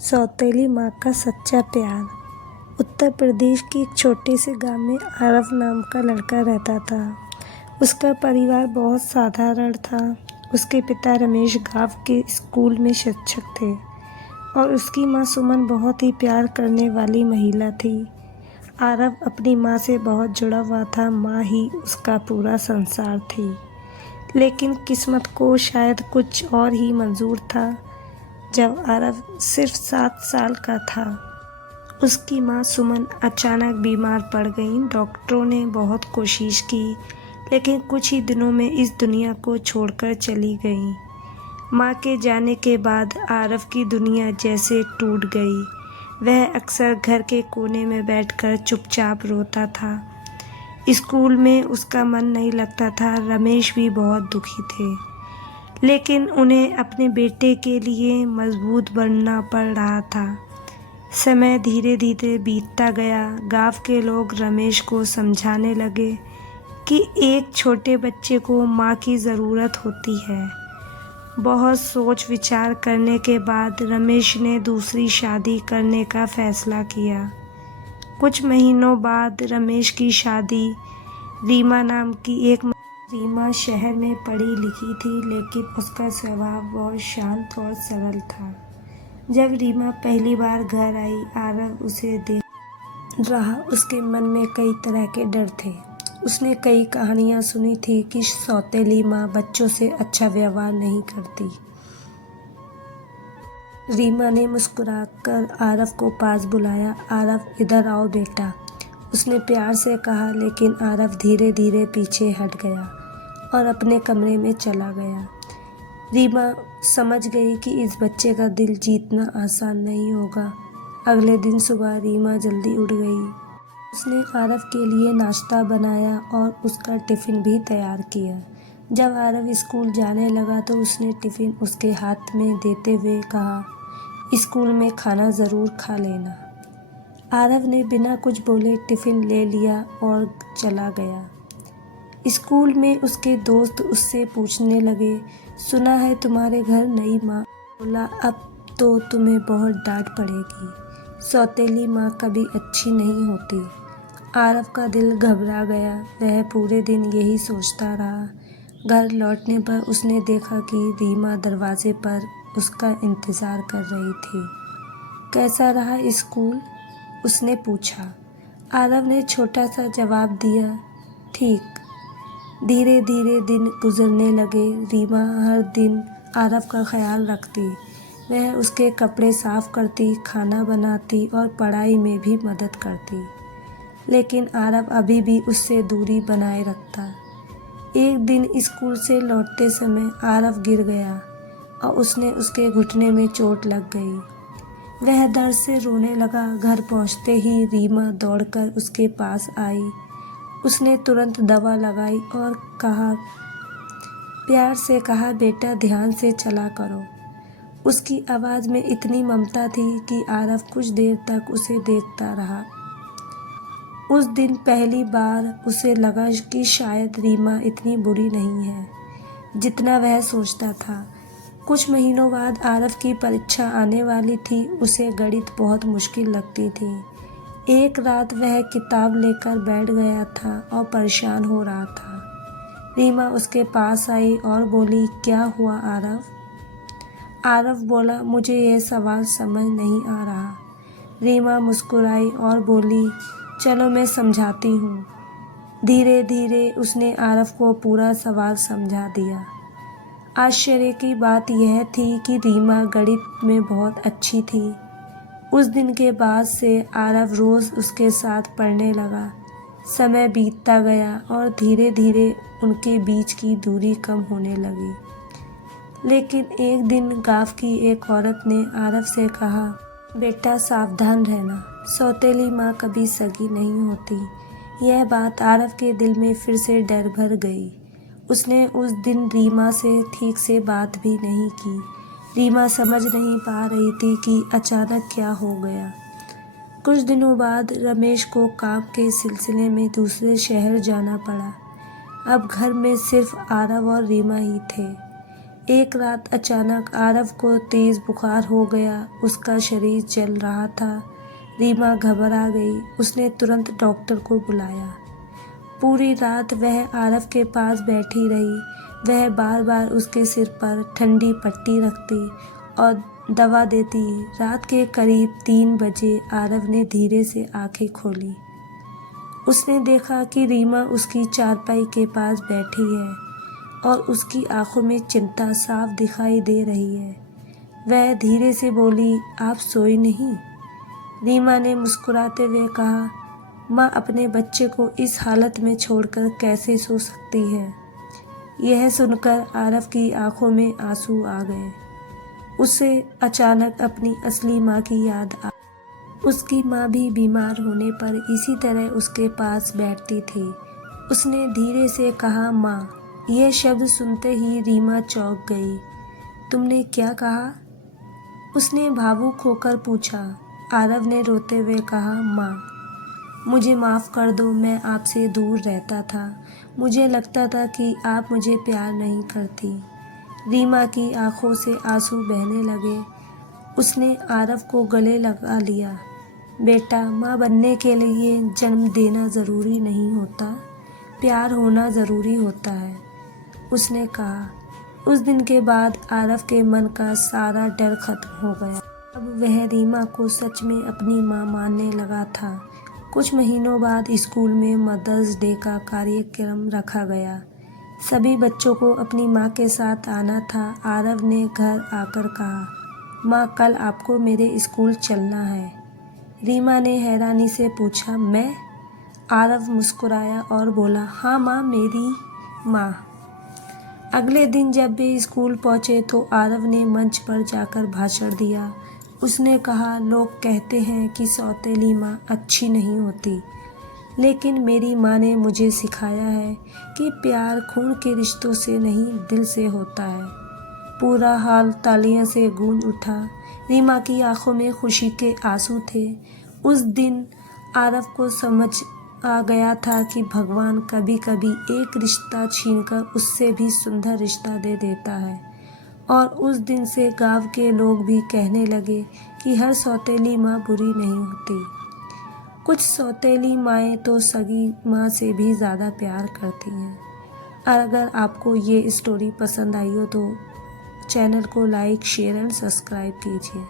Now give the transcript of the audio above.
सौतेली माँ का सच्चा प्यार। उत्तर प्रदेश के एक छोटे से गांव में आरव नाम का लड़का रहता था। उसका परिवार बहुत साधारण था। उसके पिता रमेश गांव के स्कूल में शिक्षक थे और उसकी माँ सुमन बहुत ही प्यार करने वाली महिला थी। आरव अपनी माँ से बहुत जुड़ा हुआ था। माँ ही उसका पूरा संसार थी। लेकिन किस्मत को शायद कुछ और ही मंजूर था। जब आरव सिर्फ 7 साल का था, उसकी माँ सुमन अचानक बीमार पड़ गई। डॉक्टरों ने बहुत कोशिश की, लेकिन कुछ ही दिनों में इस दुनिया को छोड़कर चली गई। माँ के जाने के बाद आरव की दुनिया जैसे टूट गई। वह अक्सर घर के कोने में बैठकर चुपचाप रोता था। स्कूल में उसका मन नहीं लगता था। रमेश भी बहुत दुखी थे, लेकिन उन्हें अपने बेटे के लिए मजबूत बनना पड़ रहा था। समय धीरे धीरे बीतता गया। गांव के लोग रमेश को समझाने लगे कि एक छोटे बच्चे को माँ की ज़रूरत होती है। बहुत सोच विचार करने के बाद रमेश ने दूसरी शादी करने का फैसला किया। कुछ महीनों बाद रमेश की शादी रीमा नाम की एक रीमा शहर में पढ़ी लिखी थी, लेकिन उसका स्वभाव बहुत शांत और सरल था। जब रीमा पहली बार घर आई, आरव उसे देख रहा। उसके मन में कई तरह के डर थे। उसने कई कहानियां सुनी थी कि सौतेली माँ बच्चों से अच्छा व्यवहार नहीं करती। रीमा ने मुस्कुराकर आरव को पास बुलाया। आरव, इधर आओ बेटा, उसने प्यार से कहा, लेकिन आरव धीरे धीरे पीछे हट गया और अपने कमरे में चला गया। रीमा समझ गई कि इस बच्चे का दिल जीतना आसान नहीं होगा। अगले दिन सुबह रीमा जल्दी उठ गई। उसने आरव के लिए नाश्ता बनाया और उसका टिफ़िन भी तैयार किया। जब आरव स्कूल जाने लगा तो उसने टिफ़िन उसके हाथ में देते हुए कहा, स्कूल में खाना ज़रूर खा लेना। आरव ने बिना कुछ बोले टिफ़िन ले लिया और चला गया। स्कूल में उसके दोस्त उससे पूछने लगे, सुना है तुम्हारे घर नई माँ। बोला, अब तो तुम्हें बहुत डांट पड़ेगी। सौतेली माँ कभी अच्छी नहीं होती। आरव का दिल घबरा गया। वह पूरे दिन यही सोचता रहा। घर लौटने पर उसने देखा कि रीमा दरवाजे पर उसका इंतज़ार कर रही थी। कैसा रहा स्कूल? उसने पूछा। आरव ने छोटा सा जवाब दिया, ठीक। धीरे धीरे दिन गुजरने लगे। रीमा हर दिन आरव का ख्याल रखती। वह उसके कपड़े साफ करती, खाना बनाती और पढ़ाई में भी मदद करती। लेकिन आरव अभी भी उससे दूरी बनाए रखता। एक दिन स्कूल से लौटते समय आरव गिर गया और उसके घुटने में चोट लग गई। वह दर्द से रोने लगा। घर पहुंचते ही रीमा दौड़कर उसके पास आई। उसने तुरंत दवा लगाई और प्यार से कहा, बेटा ध्यान से चला करो। उसकी आवाज़ में इतनी ममता थी कि आरव कुछ देर तक उसे देखता रहा। उस दिन पहली बार उसे लगा कि शायद रीमा इतनी बुरी नहीं है जितना वह सोचता था। कुछ महीनों बाद आरव की परीक्षा आने वाली थी। उसे गणित बहुत मुश्किल लगती थी। एक रात वह किताब लेकर बैठ गया था और परेशान हो रहा था। रीमा उसके पास आई और बोली, क्या हुआ आरव? आरव बोला, मुझे यह सवाल समझ नहीं आ रहा। रीमा मुस्कुराई और बोली, चलो मैं समझाती हूँ। धीरे धीरे उसने आरव को पूरा सवाल समझा दिया। आश्चर्य की बात यह थी कि रीमा गणित में बहुत अच्छी थी। उस दिन के बाद से आरव रोज़ उसके साथ पढ़ने लगा। समय बीतता गया और धीरे धीरे उनके बीच की दूरी कम होने लगी। लेकिन एक दिन गांव की एक औरत ने आरव से कहा, बेटा सावधान रहना, सौतेली माँ कभी सगी नहीं होती। यह बात आरव के दिल में फिर से डर भर गई। उसने उस दिन रीमा से ठीक से बात भी नहीं की। रीमा समझ नहीं पा रही थी कि अचानक क्या हो गया। कुछ दिनों बाद रमेश को काम के सिलसिले में दूसरे शहर जाना पड़ा। अब घर में सिर्फ आरव और रीमा ही थे। एक रात अचानक आरव को तेज़ बुखार हो गया। उसका शरीर जल रहा था। रीमा घबरा गई। उसने तुरंत डॉक्टर को बुलाया। पूरी रात वह आरव के पास बैठी रही। वह बार बार उसके सिर पर ठंडी पट्टी रखती और दवा देती। रात के करीब 3 बजे आरव ने धीरे से आंखें खोली। उसने देखा कि रीमा उसकी चारपाई के पास बैठी है और उसकी आंखों में चिंता साफ दिखाई दे रही है। वह धीरे से बोली, आप सोई नहीं? रीमा ने मुस्कुराते हुए कहा, माँ अपने बच्चे को इस हालत में छोड़कर कैसे सो सकती है? यह सुनकर आरव की आंखों में आंसू आ गए। उसे अचानक अपनी असली माँ की याद आ। उसकी माँ भी बीमार होने पर इसी तरह उसके पास बैठती थी। उसने धीरे से कहा, माँ। यह शब्द सुनते ही रीमा चौंक गई। तुमने क्या कहा? उसने भावुक होकर पूछा। आरव ने रोते हुए कहा, माँ मुझे माफ़ कर दो, मैं आपसे दूर रहता था। मुझे लगता था कि आप मुझे प्यार नहीं करती। रीमा की आंखों से आंसू बहने लगे। उसने आरव को गले लगा लिया। बेटा, माँ बनने के लिए जन्म देना ज़रूरी नहीं होता, प्यार होना ज़रूरी होता है, उसने कहा। उस दिन के बाद आरव के मन का सारा डर खत्म हो गया। अब वह रीमा को सच में अपनी माँ मानने लगा था। कुछ महीनों बाद स्कूल में मदर्स डे का कार्यक्रम रखा गया। सभी बच्चों को अपनी माँ के साथ आना था। आरव ने घर आकर कहा, माँ कल आपको मेरे स्कूल चलना है। रीमा ने हैरानी से पूछा, मैं? आरव मुस्कुराया और बोला, हाँ माँ, मेरी माँ। अगले दिन जब वे स्कूल पहुँचे तो आरव ने मंच पर जाकर भाषण दिया। उसने कहा, लोग कहते हैं कि सौतेली माँ अच्छी नहीं होती, लेकिन मेरी माँ ने मुझे सिखाया है कि प्यार खून के रिश्तों से नहीं, दिल से होता है। पूरा हॉल तालियों से गूंज उठा। रीमा की आंखों में खुशी के आंसू थे। उस दिन आरव को समझ आ गया था कि भगवान कभी कभी एक रिश्ता छीनकर उससे भी सुंदर रिश्ता दे देता है। और उस दिन से गांव के लोग भी कहने लगे कि हर सौतेली माँ बुरी नहीं होती। कुछ सौतेली माएँ तो सगी माँ से भी ज़्यादा प्यार करती हैं। अगर आपको ये स्टोरी पसंद आई हो तो चैनल को लाइक, शेयर एंड सब्सक्राइब कीजिए।